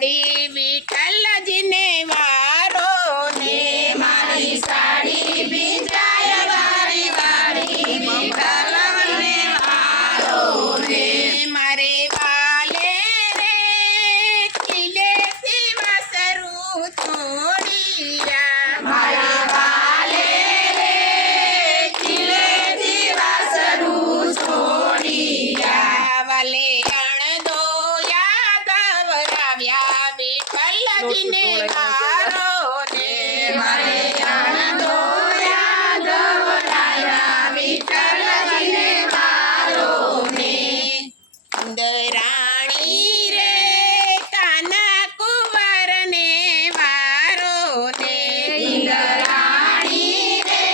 સાડી વિઠ્ઠલજીને વારો ને મારી સાડી ભીંજાય વારી વારી વિઠ્ઠલને વારો ને મારે વાલે રે ખીલે શિવસરું છોડિયા મારા વાલે રે ખીલે દિવાસરું છોડિયા વાલે અણદો યાદવ રાવ્યા વિઠ્ઠલજીને વારો ને મારે આનંદો યાદવ લાયા વિઠ્ઠલજીને વારો ને રાણી રે કાના કુંવરને વારો ને રાણી રે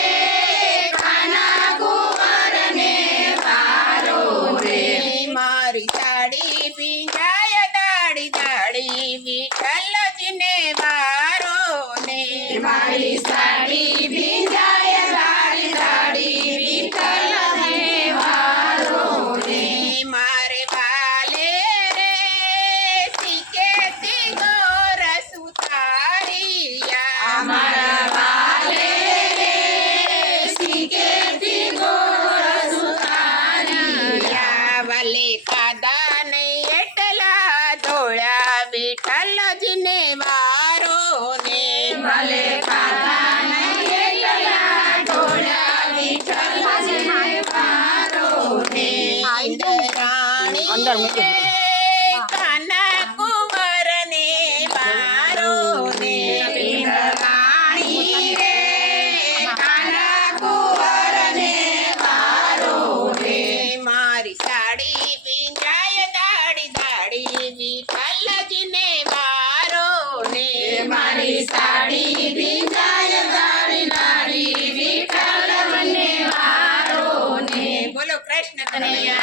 કાના કુંવરને વારો રે મારી સાડી ભીંજાય દાડી દાડી વિઠ્ઠલજીને વારો ને મારી સાડી ભીંજાય દાડી દાડી વિઠ્ઠલને વારો ને મારે વાલે રે શીખેથી ગોરસ ઉતારિયા મારા વાલે રે શીખેથી ગોરસ ઉતારિયા વાલે કાદા નહીં એટલા ધોળા વિઠ્ઠલજીને વારો ને ભલે ખાતા નહીં એટલા ઢોળ્યા વિઠ્ઠલજીને વારો ને રાણી રે કાના કુંવરને વારો ને રાણી રે કાના કુંવરને વારો ને મારી સાડી ભીંજાય દાડી દાડી વિઠ્ઠલજીને વારો ને મારી સાડી ભીંજાય દાડી દાડી વિઠ્ઠલને વારો ને બોલો કૃષ્ણ કનૈયા